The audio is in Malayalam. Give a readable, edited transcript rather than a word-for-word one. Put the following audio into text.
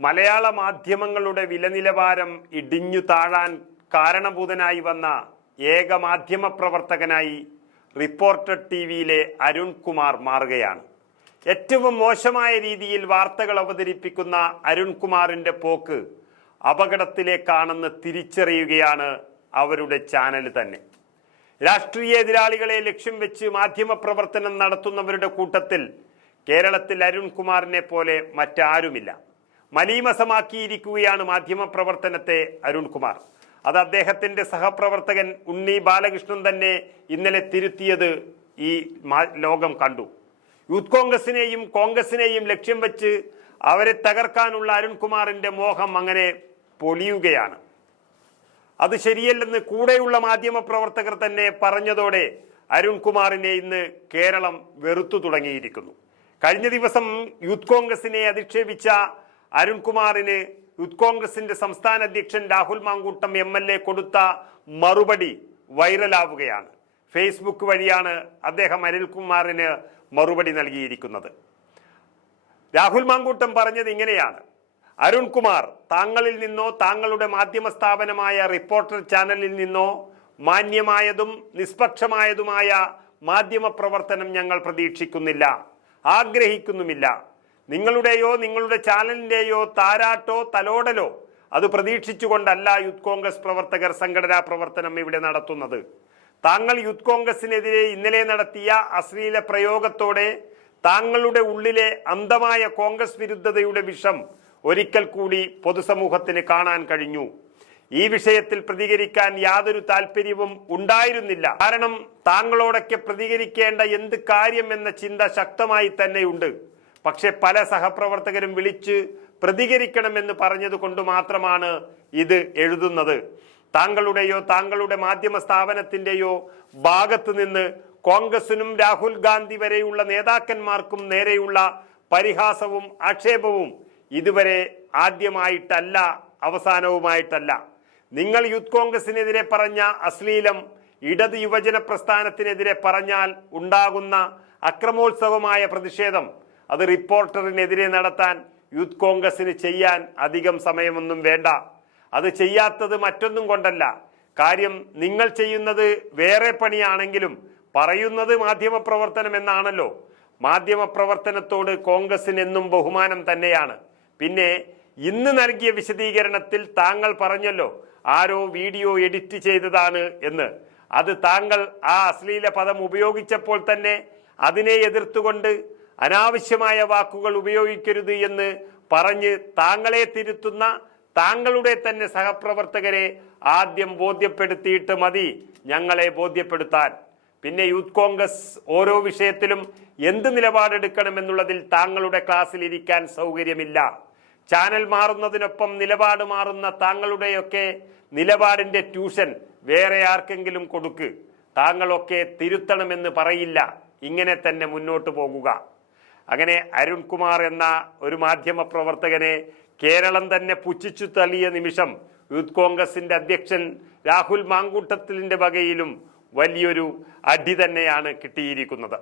മലയാള മാധ്യമങ്ങളുടെ വിലനിലവാരം ഇടിഞ്ഞു താഴാൻ കാരണഭൂതനായി വന്ന ഏക മാധ്യമ പ്രവർത്തകനായി റിപ്പോർട്ടർ ടിവിയിലെ അരുൺകുമാർ മാറുകയാണ്. ഏറ്റവും മോശമായ രീതിയിൽ വാർത്തകൾ അവതരിപ്പിക്കുന്ന അരുൺകുമാറിന്റെ പോക്ക് അപകടത്തിലേക്കാണെന്ന് തിരിച്ചറിയുകയാണ് അവരുടെ ചാനൽ തന്നെ. രാഷ്ട്രീയ എതിരാളികളെ ലക്ഷ്യം വെച്ച് മാധ്യമ പ്രവർത്തനം നടത്തുന്നവരുടെ കൂട്ടത്തിൽ കേരളത്തിൽ അരുൺകുമാറിനെ പോലെ മറ്റാരുമില്ല. മലീമസമാക്കിയിരിക്കുകയാണ് മാധ്യമ പ്രവർത്തനത്തെ അരുൺകുമാർ. അത് അദ്ദേഹത്തിന്റെ സഹപ്രവർത്തകൻ ഉണ്ണി ബാലകൃഷ്ണൻ തന്നെ ഇന്നലെ തിരുത്തിയത് ഈ ലോകം കണ്ടു. യൂത്ത് കോൺഗ്രസിനെയും കോൺഗ്രസിനെയും ലക്ഷ്യം വെച്ച് അവരെ തകർക്കാനുള്ള അരുൺകുമാറിന്റെ മോഹം അങ്ങനെ പൊളിയുകയാണ്. അത് ശരിയല്ലെന്ന് കൂടെയുള്ള മാധ്യമ പ്രവർത്തകർ തന്നെ പറഞ്ഞതോടെ അരുൺകുമാറിനെ ഇന്ന് കേരളം വെറുത്തു തുടങ്ങിയിരിക്കുന്നു. കഴിഞ്ഞ ദിവസം യൂത്ത് കോൺഗ്രസിനെ അധിക്ഷേപിച്ച അരുൺകുമാറിന് യൂത്ത് കോൺഗ്രസിന്റെ സംസ്ഥാന അധ്യക്ഷൻ രാഹുൽ മാങ്കൂട്ടം MLA കൊടുത്ത മറുപടി വൈറലാവുകയാണ്. ഫേസ്ബുക്ക് വഴിയാണ് അദ്ദേഹം അരുൺകുമാറിന് മറുപടി നൽകിയിരിക്കുന്നത്. രാഹുൽ മാങ്കൂട്ടം പറഞ്ഞത് ഇങ്ങനെയാണ്: അരുൺകുമാർ, താങ്കളിൽ നിന്നോ താങ്കളുടെ മാധ്യമ സ്ഥാപനമായ റിപ്പോർട്ടർ ചാനലിൽ നിന്നോ മാന്യമായതും നിഷ്പക്ഷമായതുമായ മാധ്യമ പ്രവർത്തനം ഞങ്ങൾ പ്രതീക്ഷിക്കുന്നില്ല, ആഗ്രഹിക്കുന്നുമില്ല. നിങ്ങളുടെയോ നിങ്ങളുടെ ചാനലിന്റെയോ താരാട്ടോ തലോടലോ അത് പ്രതീക്ഷിച്ചുകൊണ്ടല്ല യൂത്ത് കോൺഗ്രസ് പ്രവർത്തകർ സംഘടനാ പ്രവർത്തനം ഇവിടെ നടത്തുന്നത്. താങ്കൾ യൂത്ത് കോൺഗ്രസിനെതിരെ ഇന്നലെ നടത്തിയ അശ്ലീല പ്രയോഗത്തോടെ താങ്കളുടെ ഉള്ളിലെ അന്ധമായ കോൺഗ്രസ് വിരുദ്ധതയുടെ വിഷം ഒരിക്കൽ കൂടി പൊതുസമൂഹത്തിന് കാണാൻ കഴിഞ്ഞു. ഈ വിഷയത്തിൽ പ്രതികരിക്കാൻ യാതൊരു താല്പര്യവും ഉണ്ടായിരുന്നില്ല. കാരണം താങ്കളോടൊക്കെ പ്രതികരിക്കേണ്ട എന്ത് കാര്യം എന്ന ചിന്ത ശക്തമായി തന്നെയുണ്ട്. പക്ഷെ പല സഹപ്രവർത്തകരും വിളിച്ച് പ്രതികരിക്കണമെന്ന് പറഞ്ഞത് കൊണ്ട് മാത്രമാണ് ഇത് എഴുതുന്നത്. താങ്കളുടെയോ താങ്കളുടെ മാധ്യമ സ്ഥാപനത്തിന്റെയോ ഭാഗത്ത് നിന്ന് കോൺഗ്രസിനും രാഹുൽ ഗാന്ധി വരെയുള്ള നേതാക്കന്മാർക്കും നേരെയുള്ള പരിഹാസവും ആക്ഷേപവും ഇതുവരെ ആദ്യമായിട്ടല്ല, അവസാനവുമായിട്ടല്ല. നിങ്ങൾ യൂത്ത് കോൺഗ്രസിനെതിരെ പറഞ്ഞ അശ്ലീലം ഇടത് യുവജന പ്രസ്ഥാനത്തിനെതിരെ പറഞ്ഞാൽ ഉണ്ടാകുന്ന അക്രമോത്സവമായ പ്രതിഷേധം അത് റിപ്പോർട്ടറിനെതിരെ നടത്താൻ യൂത്ത് കോൺഗ്രസിന് ചെയ്യാൻ അധികം സമയമൊന്നും വേണ്ട. അത് ചെയ്യാത്തത് മറ്റൊന്നും കൊണ്ടല്ല. കാര്യം നിങ്ങൾ ചെയ്യുന്നത് വേറെ പണിയാണെങ്കിലും പറയുന്നത് മാധ്യമ പ്രവർത്തനം എന്നാണല്ലോ. മാധ്യമ പ്രവർത്തനത്തോട് കോൺഗ്രസിന് എന്നും ബഹുമാനം തന്നെയാണ്. പിന്നെ ഇന്ന് നൽകിയ വിശദീകരണത്തിൽ താങ്കൾ പറഞ്ഞല്ലോ ആരോ വീഡിയോ എഡിറ്റ് ചെയ്തതാണ് എന്ന്. അത് താങ്കൾ ആ അശ്ലീല പദം ഉപയോഗിച്ചപ്പോൾ തന്നെ അതിനെ എതിർത്തുകൊണ്ട് അനാവശ്യമായ വാക്കുകൾ ഉപയോഗിക്കരുത് എന്ന് പറഞ്ഞ് താങ്കളെ തിരുത്തുന്ന താങ്കളുടെ തന്നെ സഹപ്രവർത്തകരെ ആദ്യം ബോധ്യപ്പെടുത്തിയിട്ട് മതി ഞങ്ങളെ ബോധ്യപ്പെടുത്താൻ. പിന്നെ യൂത്ത് കോൺഗ്രസ് ഓരോ വിഷയത്തിലും എന്ത് നിലപാടെടുക്കണമെന്നുള്ളതിൽ താങ്കളുടെ ക്ലാസ്സിൽ ഇരിക്കാൻ സൗകര്യമില്ല. ചാനൽ മാറുന്നതിനൊപ്പം നിലപാട് മാറുന്ന താങ്കളുടെയൊക്കെ നിലപാടിന്റെ ട്യൂഷൻ വേറെ ആർക്കെങ്കിലും കൊടുക്ക്. താങ്കളൊക്കെ തിരുത്തണമെന്ന് പറയില്ല. ഇങ്ങനെ തന്നെ മുന്നോട്ട് പോകുക. അങ്ങനെ അരുൺകുമാർ എന്ന ഒരു മാധ്യമ പ്രവർത്തകനെ കേരളം തന്നെ പുച്ഛിച്ചു തള്ളിയ നിമിഷം യൂത്ത് കോൺഗ്രസിന്റെ അധ്യക്ഷൻ രാഹുൽ മാങ്കൂട്ടത്തിന്റെ വകയിലും വലിയൊരു അടി തന്നെയാണ് കിട്ടിയിരിക്കുന്നത്.